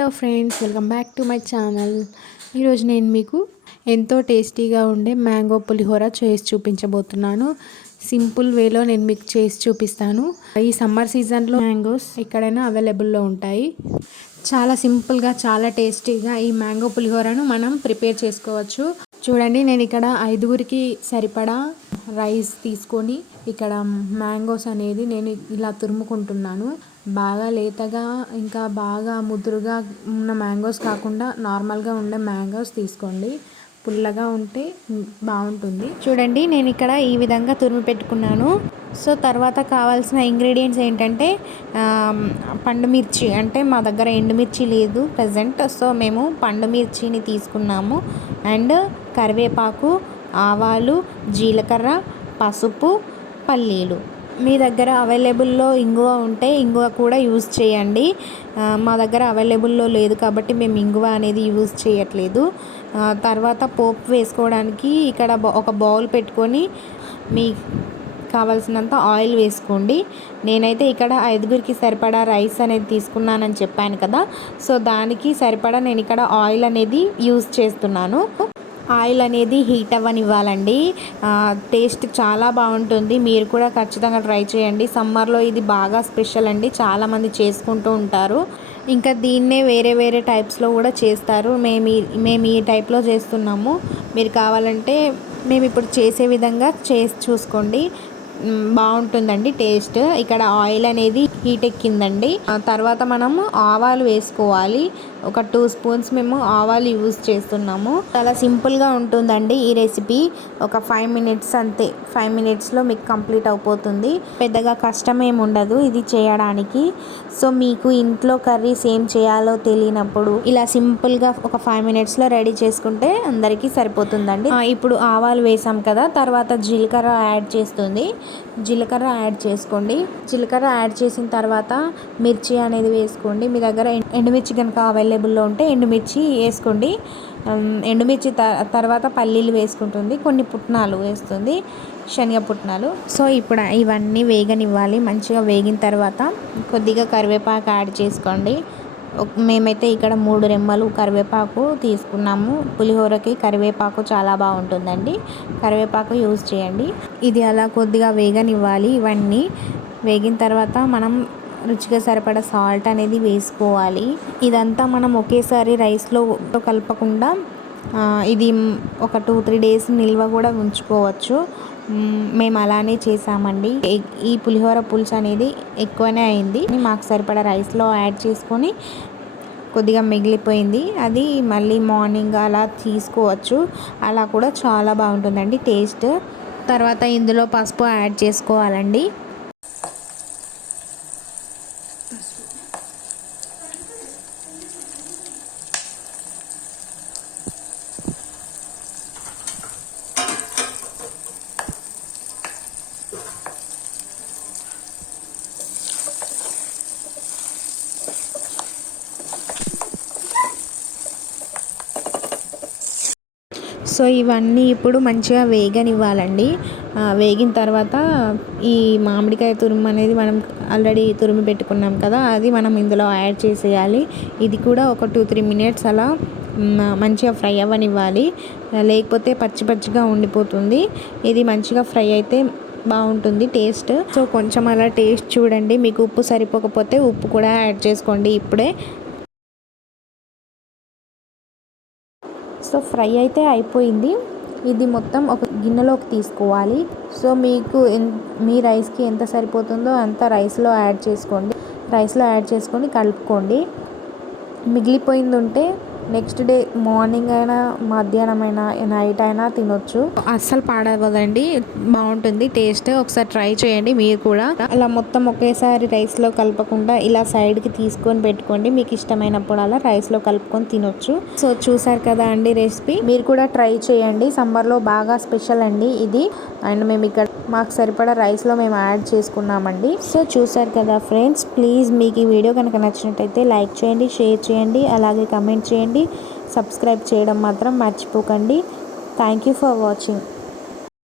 Hello friends, welcome back to my channel. ఈరోజు నేను మీకు ఎంతో టేస్టీగా ఉండే మ్యాంగో పులిహోర చేసి చూపించబోతున్నాను. సింపుల్ వేలో నేను మీకు చేసి చూపిస్తాను. ఈ సమ్మర్ సీజన్లో మ్యాంగోస్ ఎక్కడైనా అవైలబుల్లో ఉంటాయి. చాలా సింపుల్గా, చాలా టేస్టీగా ఈ మ్యాంగో పులిహోరను మనం ప్రిపేర్ చేసుకోవచ్చు. చూడండి, నేను ఇక్కడ 5గురికి సరిపడా రైస్ తీసుకొని ఇక్కడ మ్యాంగోస్ అనేది నేను ఇలా తురుముకుంటున్నాను. బాగా లేతగా ఇంకా బాగా ముదురుగా ఉన్న మ్యాంగోస్ కాకుండా నార్మల్గా ఉండే మ్యాంగోస్ తీసుకోండి. పుల్లగా ఉంటే బాగుంటుంది. చూడండి, నేను ఇక్కడ ఈ విధంగా తురిమి పెట్టుకున్నాను. సో తర్వాత కావాల్సిన ఇంగ్రీడియంట్స్ ఏంటంటే పండు మిర్చి, అంటే మా దగ్గర ఎండుమిర్చి లేదు ప్రజెంట్. సో మేము పండు మిర్చిని తీసుకున్నాము. అండ్ కరివేపాకు, ఆవాలు, జీలకర్ర, పసుపు, పల్లీలు. మీ దగ్గర అవైలబుల్లో ఇంగువ ఉంటే ఇంగువ కూడా యూజ్ చేయండి. మా దగ్గర అవైలబుల్లో లేదు కాబట్టి మేము ఇంగువ అనేది యూజ్ చేయట్లేదు. తర్వాత పోపు వేసుకోవడానికి ఇక్కడ ఒక బౌల్ పెట్టుకొని మీ కావాల్సినంత ఆయిల్ వేసుకోండి. నేనైతే ఇక్కడ 5గురికి సరిపడా రైస్ అనేది తీసుకున్నానని చెప్పాను కదా. సో దానికి సరిపడా నేను ఇక్కడ ఆయిల్ అనేది యూజ్ చేస్తున్నాను. ఆయిల్ అనేది హీట్ అవ్వనివ్వాలండి. టేస్ట్ చాలా బాగుంటుంది. మీరు కూడా ఖచ్చితంగా ట్రై చేయండి. సమ్మర్లో ఇది బాగా స్పెషల్ అండి. చాలామంది చేసుకుంటూ ఉంటారు. ఇంకా దీన్నే వేరే వేరే టైప్స్లో కూడా చేస్తారు. మేము ఈ టైప్లో చేస్తున్నాము. మీరు కావాలంటే మేము ఇప్పుడు చేసే విధంగా చేసి చూసుకోండి. బాగుంటుందండి టేస్ట్. ఇక్కడ ఆయిల్ అనేది హీట్ ఎక్కిందండి. తర్వాత మనము ఆవాలు వేసుకోవాలి. ఒక 2 స్పూన్స్ మేము ఆవాలు యూజ్ చేస్తున్నాము. చాలా సింపుల్గా ఉంటుందండి ఈ రెసిపీ. ఒక 5 మినిట్స్ అంతే. 5 మినిట్స్లో మీకు కంప్లీట్ అయిపోతుంది. పెద్దగా కష్టం ఏమి ఉండదు ఇది చేయడానికి. సో మీకు ఇంట్లో కర్రీస్ ఏం చేయాలో తెలియనప్పుడు ఇలా సింపుల్గా ఒక 5 మినిట్స్లో రెడీ చేసుకుంటే అందరికీ సరిపోతుందండి. ఇప్పుడు ఆవాలు వేసాం కదా, తర్వాత జీలకర్ర యాడ్ చేసుకోండి. జీలకర్ర యాడ్ చేసిన తర్వాత మిర్చి అనేది వేసుకోండి. మీ దగ్గర ఎండుమిర్చి కనుక అవైలబుల్లో ఉంటే ఎండుమిర్చి వేసుకోండి. ఎండుమిర్చి తర్వాత పల్లీలు వేసుకుంటుంది. కొన్ని పుట్నాలు వేస్తుంది, శనగ పుట్నాలు. సో ఇప్పుడు ఇవన్నీ వేగనివ్వాలి. మంచిగా వేగిన తర్వాత కొద్దిగా కరివేపాకు యాడ్ చేసుకోండి. మేమైతే ఇక్కడ 3 రెమ్మలు కరివేపాకు తీసుకున్నాము. పులిహోరకి కరివేపాకు చాలా బాగుంటుందండి. కరివేపాకు యూజ్ చేయండి. ఇది అలా కొద్దిగా వేగనివ్వాలి. ఇవన్నీ వేగిన తర్వాత మనం రుచిగా సరిపడా సాల్ట్ అనేది వేసుకోవాలి. ఇదంతా మనం ఒకేసారి రైస్లో కలపకుండా ఇది ఒక 2-3 డేస్ నిల్వ కూడా ఉంచుకోవచ్చు. మేము అలానే చేసామండి. ఈ పులిహోర పులుసు అనేది ఎక్కువనే అయింది. మాకు సరిపడా రైస్లో యాడ్ చేసుకొని కొద్దిగా మిగిలిపోయింది. అది మళ్ళీ మార్నింగ్ అలా తీసుకోవచ్చు. అలా కూడా చాలా బాగుంటుందండి టేస్ట్. తర్వాత ఇందులో పసుపు యాడ్ చేసుకోవాలండి. సో ఇవన్నీ ఇప్పుడు మంచిగా వేగనివ్వాలండి. వేగిన తర్వాత ఈ మామిడికాయ తురుము అనేది మనం ఆల్రెడీ తురిమి పెట్టుకున్నాం కదా, అది మనం ఇందులో యాడ్ చేసేయాలి. ఇది కూడా ఒక 2-3 మినిట్స్ అలా మంచిగా ఫ్రై అవ్వనివ్వాలి. లేకపోతే పచ్చి పచ్చిగా ఉండిపోతుంది. ఇది మంచిగా ఫ్రై అయితే బాగుంటుంది టేస్ట్. సో కొంచెం అలా టేస్ట్ చూడండి. మీకు ఉప్పు సరిపోకపోతే ఉప్పు కూడా యాడ్ చేసుకోండి ఇప్పుడే. సో ఫ్రై అయితే అయిపోయింది. ఇది మొత్తం ఒక గిన్నెలోకి తీసుకోవాలి. సో మీకు మీ రైస్కి ఎంత సరిపోతుందో అంత రైస్లో యాడ్ చేసుకొని కలుపుకోండి. మిగిలిపోయింది ఉంటే నెక్స్ట్ డే మార్నింగ్ అయినా, మధ్యాహ్నం అయినా, నైట్ అయినా తినొచ్చు. అస్సలు పాడవదండి, బాగుంటుంది టేస్ట్. ఒకసారి ట్రై చేయండి మీరు కూడా. అలా మొత్తం ఒకేసారి రైస్లో కలపకుండా ఇలా సైడ్కి తీసుకొని పెట్టుకోండి. మీకు ఇష్టమైనప్పుడు అలా రైస్లో కలుపుకొని తినొచ్చు. సో చూసారు కదా అండి రెసిపీ. మీరు కూడా ట్రై చేయండి. సమ్మర్లో బాగా స్పెషల్ అండి ఇది. అండ్ మేము ఇక్కడ మాకు సరిపడా రైస్లో మేము యాడ్ చేసుకున్నామండి. సో చూసారు కదా ఫ్రెండ్స్. ప్లీజ్ మీకు ఈ వీడియో కనుక నచ్చినట్టయితే లైక్ చేయండి, షేర్ చేయండి, అలాగే కమెంట్ చేయండి. సబ్స్క్రైబ్ చేయడం మాత్రం మర్చిపోకండి. Thank you for watching.